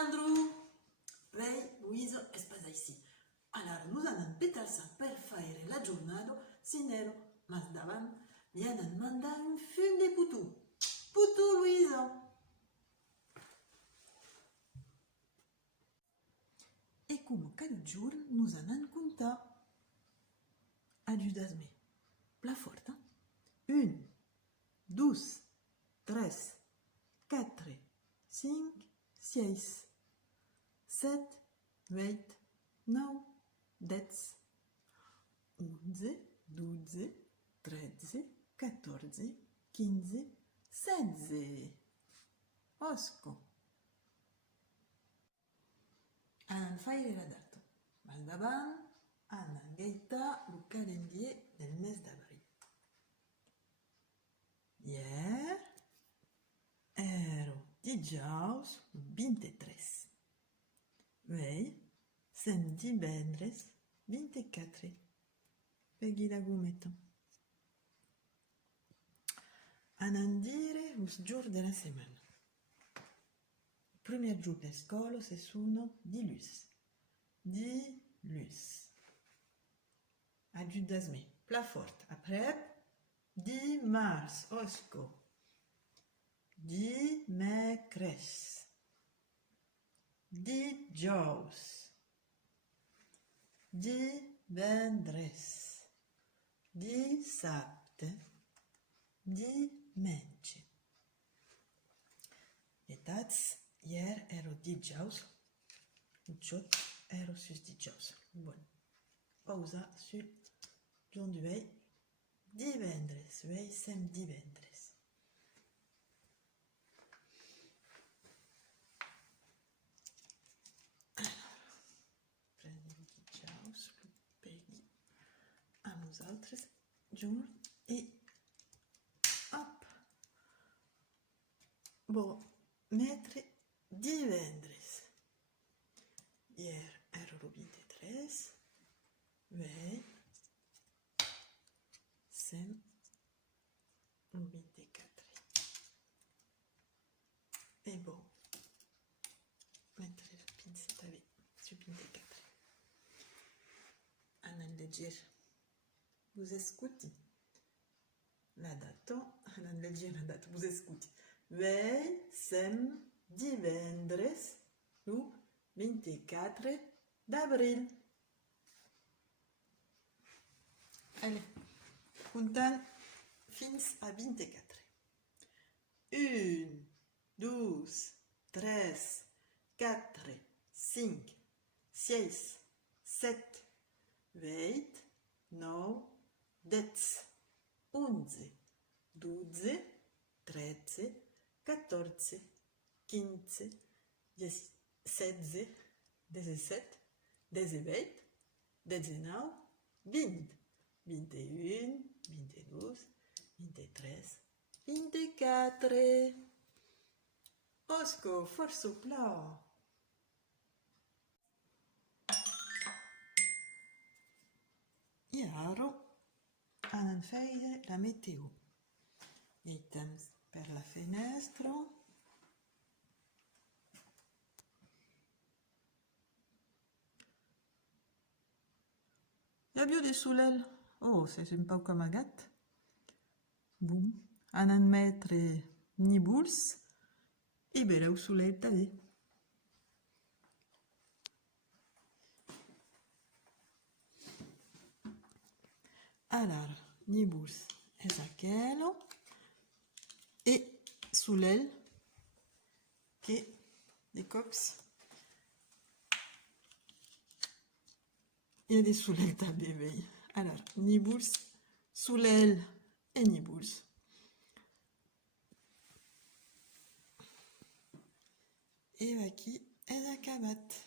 Andrew. Lei, Luisa, è spasa ici. Allora, noi abbiamo pensato per fare la giornata, sinero, ma davanti, mi hanno mandato un film di Putu. Putu, Luisa. E come cada giorno, noi abbiamo contato. Aiutatemi. La forte. 1, 2, 3, 4, 5, 6, 7, 8, 9, 10, 11, 12, 13, 14, 15, 16. Osco. Annan fare la data. Ma davanti annan gaita il calendrier del mese d'avril. Ieri ero dijous 23. Vei sem divendres 24. Pegui la gometa. Annan dire us giorni della settimana. Il primo giorno di scuola se sono dilus. Dilus. Aiutatemi. La forte. Après, dimarts, osco. Dimecres. Dijous. Divendres. Dissabte. Diumenge. Etats, ieri ero dijous. Ucciot ero sus dijous. Buon. Pausa sul giorno di vei. Divendres. Vei sem divendres. Prendi il dijous, lo peghi a nosaltres, giorno e hop. Bon, mettere divendres. Ieri ero lo 23, vei sem lo 24. E bon, mettere la pinzetta su 24. Annan legger. Vous écoutez la date. Annan legger la date. Vous écoutez. Vei sem divendres lo 24 d'avril. Allez, comptant fins a 24. 1, 2, 3, 4, 5, 6, 7, 8, 9, 10, 11, 12, 13, 14, 15, 16, 17, 18, 19, 20, 21, 22, 23, 24. Osco, forse plat. Iaro, annan fare la meteo. I temps per la finestra. Il y a bien des soleils. Oh, c'est un peu comme un gâte. Bon, annan mettre ni bouls. E bene, au soleil t'avais. Alors, Nibus es aquello e soleil che des cops. Il y a des soleils à bébé. Alors, Nibus, soleil et Nibus. Et aquí es acabat.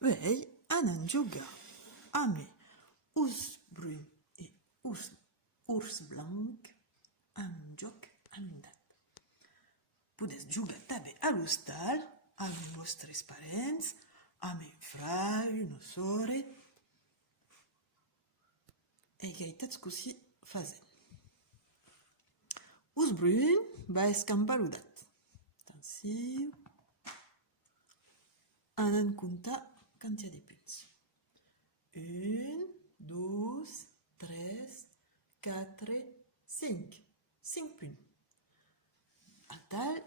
Vei annan giugar a us brun e urs blanc am joc am dat. Pudes giugar també a l'hostal amb vostres parents, amb un frare, una sore, e gaitats così fasen. Us brun va escampaludat. Atenció. Anem comptar quantitat de punts. 1, 2, 3, 4, 5. 5 punts. A tal,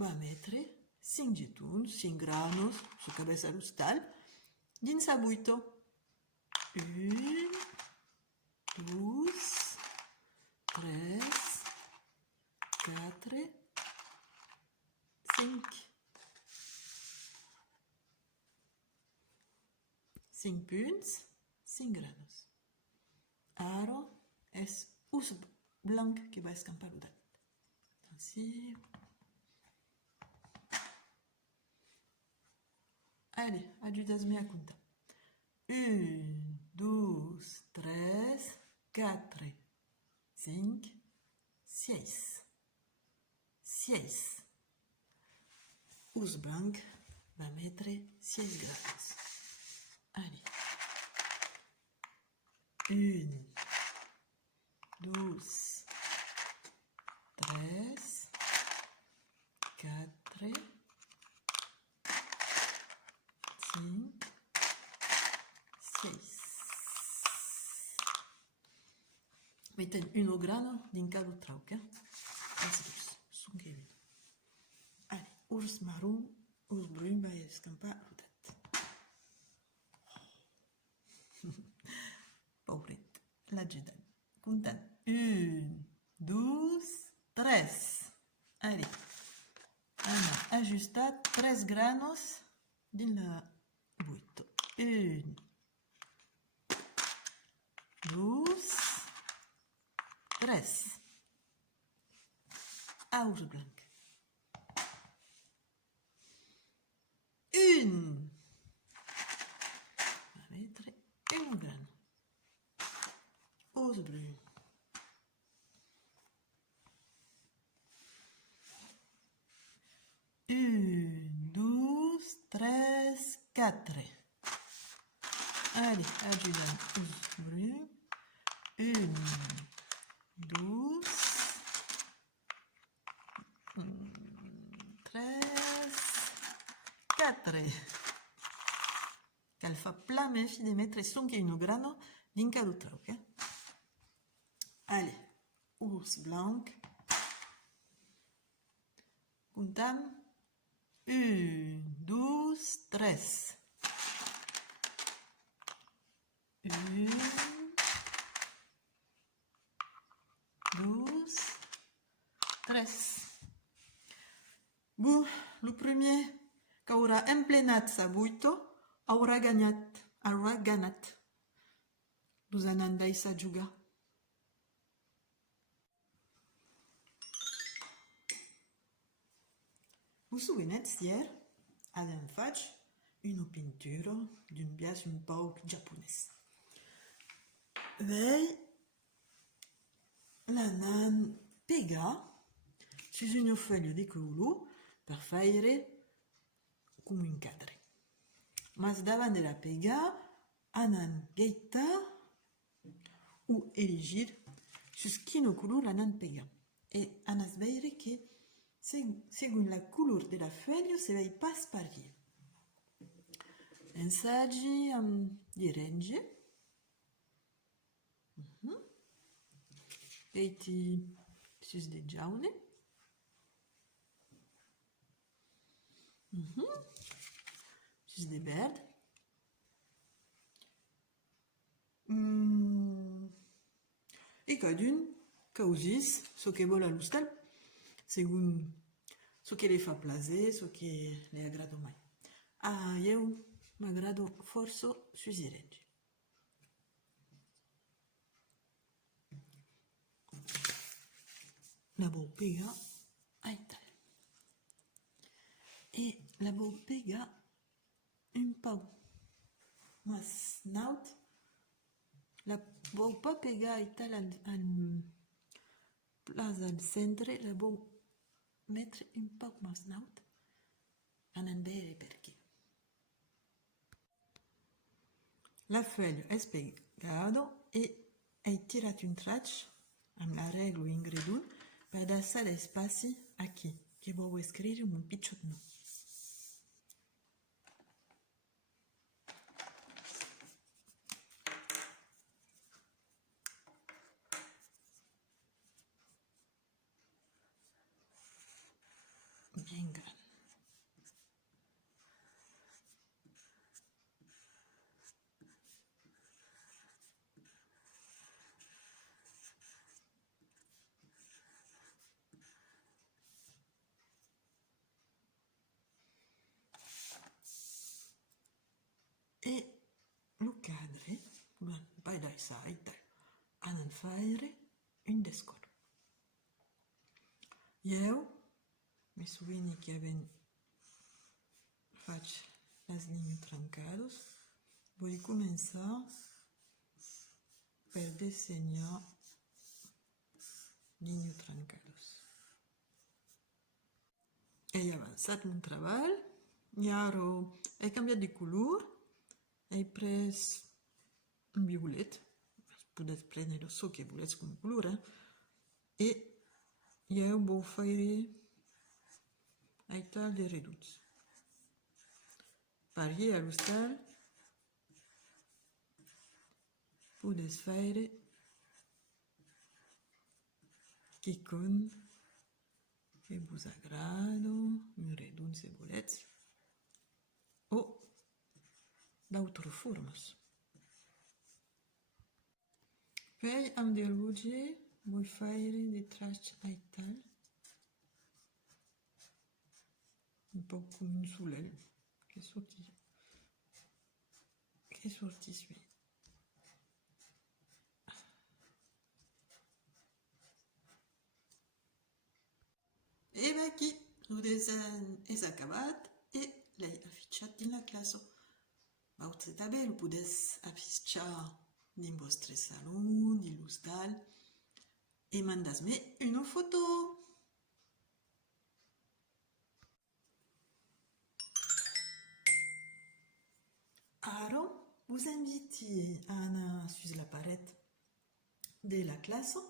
va mettre 5 jetons, 5 granos, su cabeça l'hostal, dins a buito. 1, 2, 3, 4, 5. 5 punts, 5 granos. Ara és us blanc que va escampar l'udat. Ainsi. Allez, ajudes-me a comptar. 1, 2, 3, 4, 5, 6. 6. Us blanc va mettre 6 granos. Allez. 1, 2, 3, 4, 5, 6. Meten 1 grano din cada trauc, Así, son que bien. Allez, urs marron, urs brun va escampar l'udat. Pobret, l'adjudant. Comptant. 1, 2, 3. Allez. On a ajustat 3 granos dins la buito. 1, 2, 3. A urs blanc. 1. Va mettre 1 grano. Urs brun. 1, 2, 3, 4. Allez, adjudant urs brun. 1, 2, 3, 4. Cal fa pla mefi de mettre 1 grano din cada trauc. Allez, urs blanc. Comptam. 1, 2, 3. 1, 2, 3. Bon, le premier que haurà emplenat sa buito haurà ganat. Nous anant d'aissa jugar. Vous souvenez hier, Adam faig una pintura d'un bias un poc japonès. Vei l'anan pega sus una foglia de color per faire com un cadre. Mas davant de la pega, anan gaita ou elegir sus quin color l'anan pega. E anas veire que según la couleur de la feuille, se va pas parier. Ensagi di range. Eiti sus de jaune. Sus de verde. E cadun causis so que vol a l'hostal, según ce que li fa plaser, ce que li agrada mai. Eu m'agrado força sus i range. La vol pegar a tal. E la vol pegar un pau. Mas naut, la vol pas pegar a tal en place al centre, la vol mettre un pau mas naut en veure per què. La feuille è spiegato e hai tirato un traccio am la regla ingredun per lasciare spazi aqui, que vou escrever um pichot no. Bien grande. E lo cadre, vai dai side, hanno fare un descor. Eu, mi souveni que avem faig les línies trencades, vull començar per dissenyar línies trencades. He avançat mon treball i ara he canviat de color, he pres un violet, podeu prendre el que voleu com a color, i eu vou fer aital de reduts. Per hier a l'hostal podeu fer quelcom que vos agrada, un redut si voleu, o d'altres formes. Poi am de luce vull fer de traç aital, un poc com un solel que sortís bé. E bé aquí, el disseny és acabat i l'he afitxat dins la classe. Vostre també el podeu afitxar dins vostre saló, dins l'hostal, i mandar-me una foto. Ara, us invite a anar sur la paret de la classe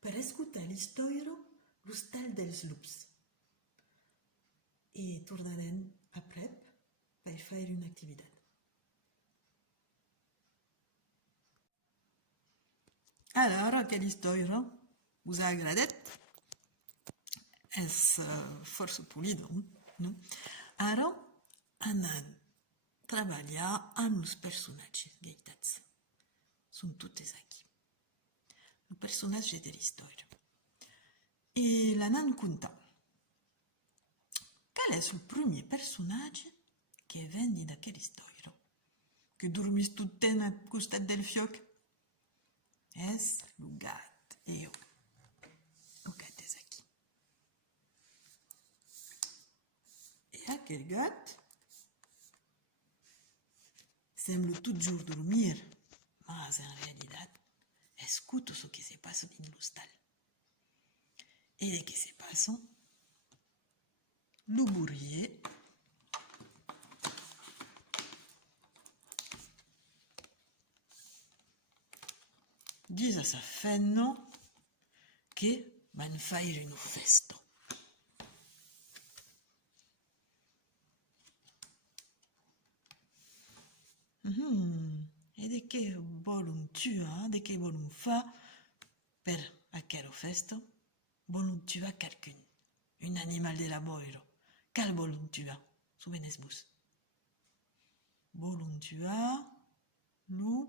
per escoltar l'història l'hostal dels lups. I tornarem a prep per fer una activitat. Alors, aquesta història us ha agradat? És força polida, no? Ara anem a treballar amb els personatges guaitats. Són totes aquí. El personatge de l'història. I l'anem a contar. Qual és el primer personatge que ven dins d'aquesta història? Que dormís tot temps al costat del fioc? És el gat. El gat és aquí. I aquest gat sembla toujours dormir, mas en realitat escuta el que se passa dins l'hostal. I de què se passa? El burrier dice a sa fenna che van fare una festa. E de què volen tuar, de què volen fer per aquesta festa? Volen tuar quelqu'un, un animal de la boira. Quel volen tuar? Souvenez-vous. Volen tuar le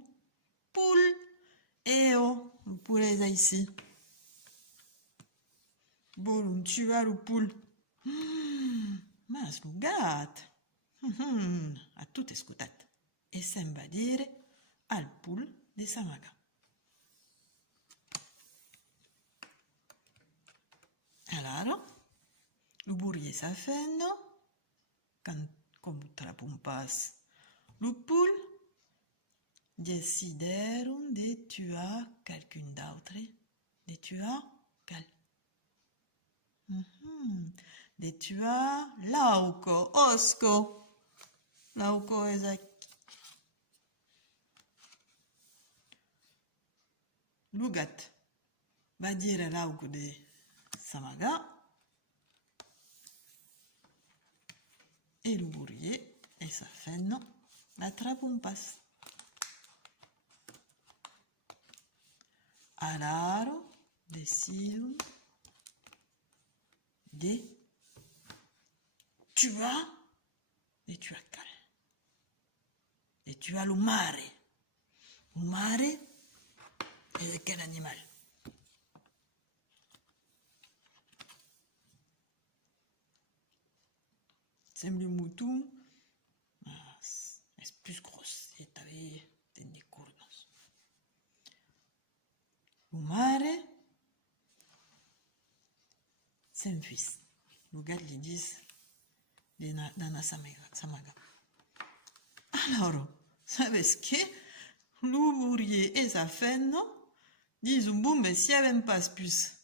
poule. Le poule est ici. Volen tuar le poule. Mas le gat ha tot escoltat. E se'n va dire al poule de s'amagar. Alors, le burrier sa fenna, com trapun pas le poule, decidèrent de tuar quelqu'un d'autre. De tuar quel? De tuar l'auco, Osco. L'auco és aquí. Le gat va dire l'auco de Samaga e lo bourrier e sa fenno la trappe un passe. Alors, décide de tu as et tu as calme. Et tu as le mare. Le mare est de quel animal? Sembla un mouton, c'est plus gros et t'avais des cornes. Le mare, c'est un fils. Le gars lui dit dans Samaga. Alors, savez ce que le bourrier et sa femme disent bon, mais si elle n'aime pas plus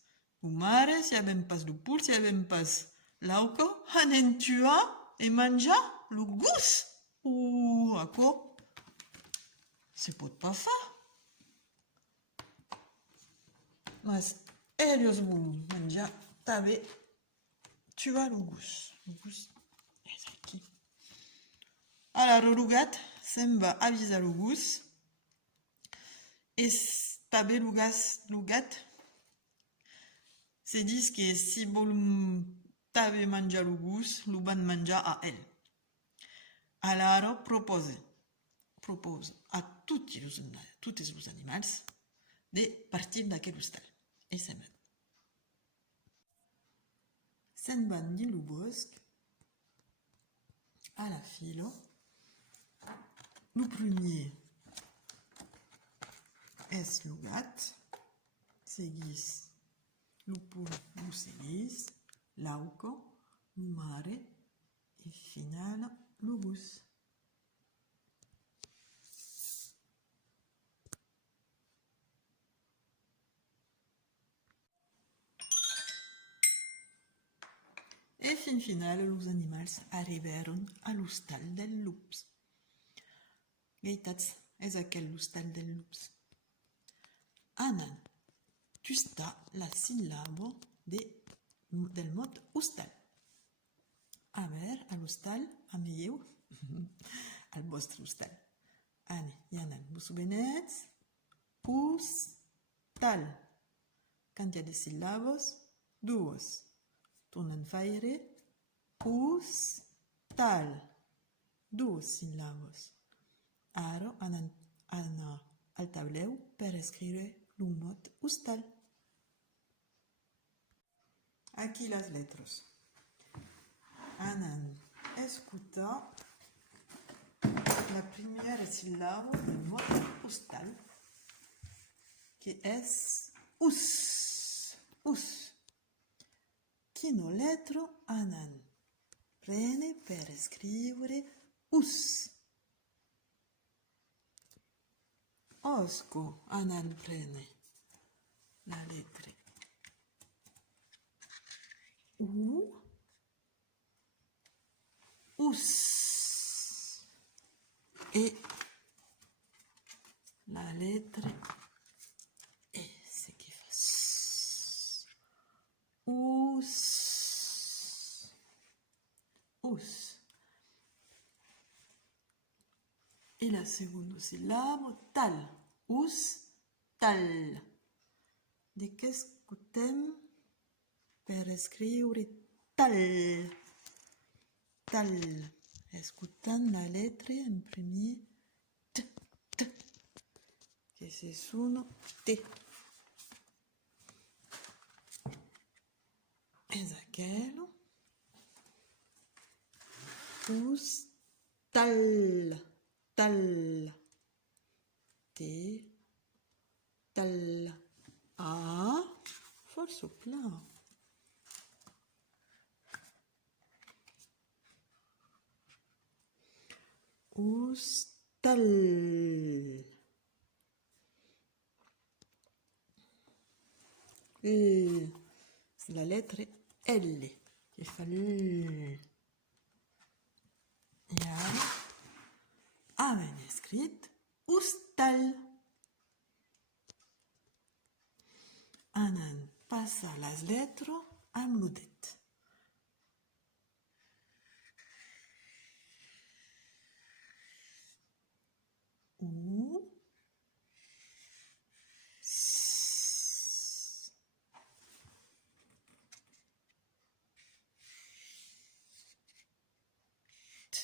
le mare, si elle n'aime pas le poule, si elle n'aime pas l'auco, on tua et mangea le gousse. Ou à quoi? C'est pas faire. Mais ellos mangea tabe tua le gousse. Le gousse est aquí. Alors, le gat sembla avisar le gousse. Et tabe le gat se dit que si vol tabe manja le gousse, le ban manja a elle. Alors propose à tous les animaux de partir d'aquel hostal. Et c'est bon. Se'n van dir le bosc à la filo. Le premier est le gat, seguis le poule, le seguis, l'auco, le mare et final le gousse. Et fin final, les animaux arrivèrent à l'hostal del lups. Gaitats, és aquel l'hostal del lups. Anan, tu sta la syllabe del mot hostal. A ver, a l'hostal, amigueu, al vostre hostal. Ane, yanan, vos souvenez? Hostal. Quand il y a des syllabes, dues. Tornen faire, hostal. Dues syllabes. Ara anem al tableu per escriure el mot hostal. Aquí les lletres. Anem a escoltar la primera síl·laba del mot hostal, que és us. Us. Quina letra anem prene per escriure us? Osco anem prene la letra U, us, e la letra E, ce qui fa S. Us, us. Et la seconde syllabe, tal. Us, tal. De qu'est-ce que t'aimes per escriure tal? Tal. Escutant la letra en premier T, T, que se suona T. És aquell. Us, tal. Tal. T, tal. A, força pla. Hostal. La letra L, que fa L. I ara havent escrit hostal. Anem passar las letras amb l'udet. U, S, T,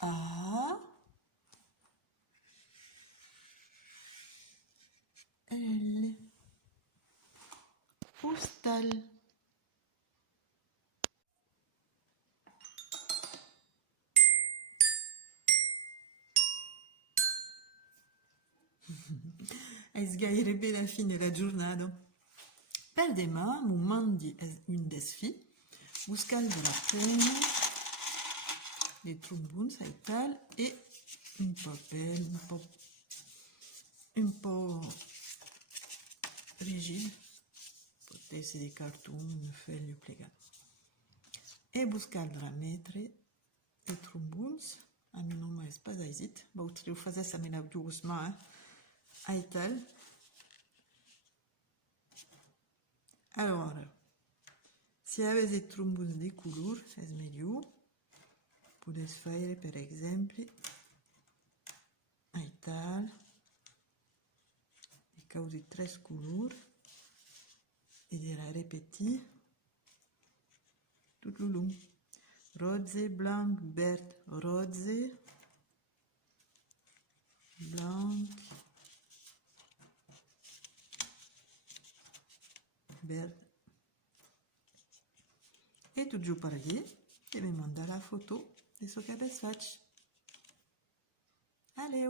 A, L, postal. Es gairebé la fine la giornata. Per demà, mandi un desfi, buscaldre premi, les trombons et tal, et un papel un peu rigide, pot essere de carton, une feuille plegada. E buscaldre mettre les trombons, a mi non mais pas aisit, ba utile fazer sa mena biosma, et tal. Alors, si avete des trombons de couleur, es melhor. Podes faire, per exemple, et tal, de causer 3 couleurs, et de la répéter tout le long. Rose, blanc, vert, rose, blanc, vert. Et toujours pareil, et me manda la photo de ce que je fais. Allez!